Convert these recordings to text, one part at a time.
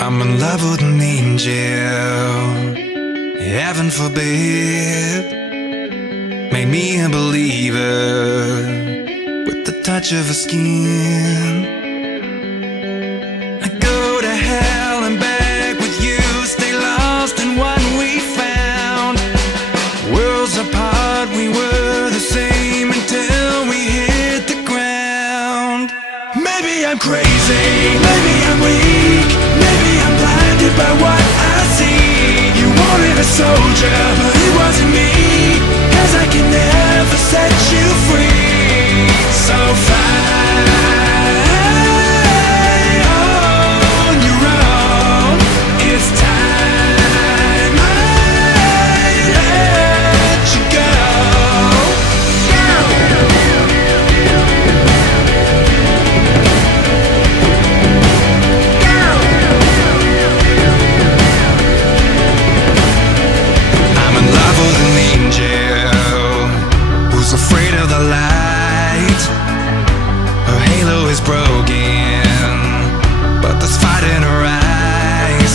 I'm in love with an angel, heaven forbid. Made me a believer with the touch of her skin. I go to hell and back with you, stay lost in what we found. Worlds apart, we were the same until we hit the ground. Maybe I'm crazy, maybe I'm weak, maybe I'm blinded by what I see. You wanted a soldier, but it wasn't me, 'cause I can never set you free. So fly on your own, it's time I let you go. I'm in love with an angel who's afraid of the light. Her halo is broken, but there's fight in her eyes.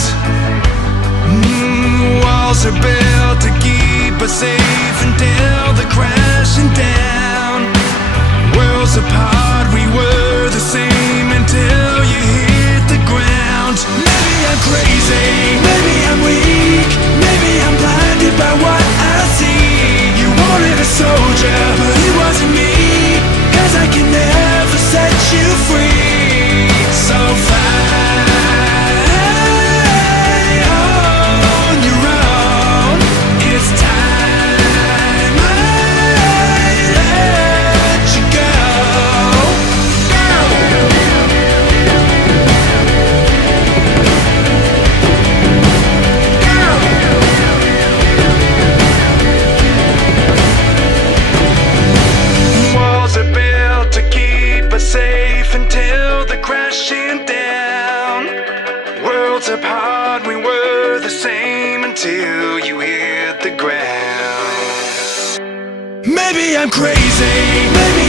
Walls are built to keep us safe until they're crashing down. Worlds apart, we were the same until you hit the ground. Maybe I'm crazy, maybe I'm weak, maybe I'm blinded by what I see. You wanted a soldier, but it wasn't me, 'cause I can never set you free. So fly on your own, it's time I let you go. Walls are built to keep us safe until they're crashing down. Worlds apart, we were the same until you hit the ground. Maybe I'm crazy, maybe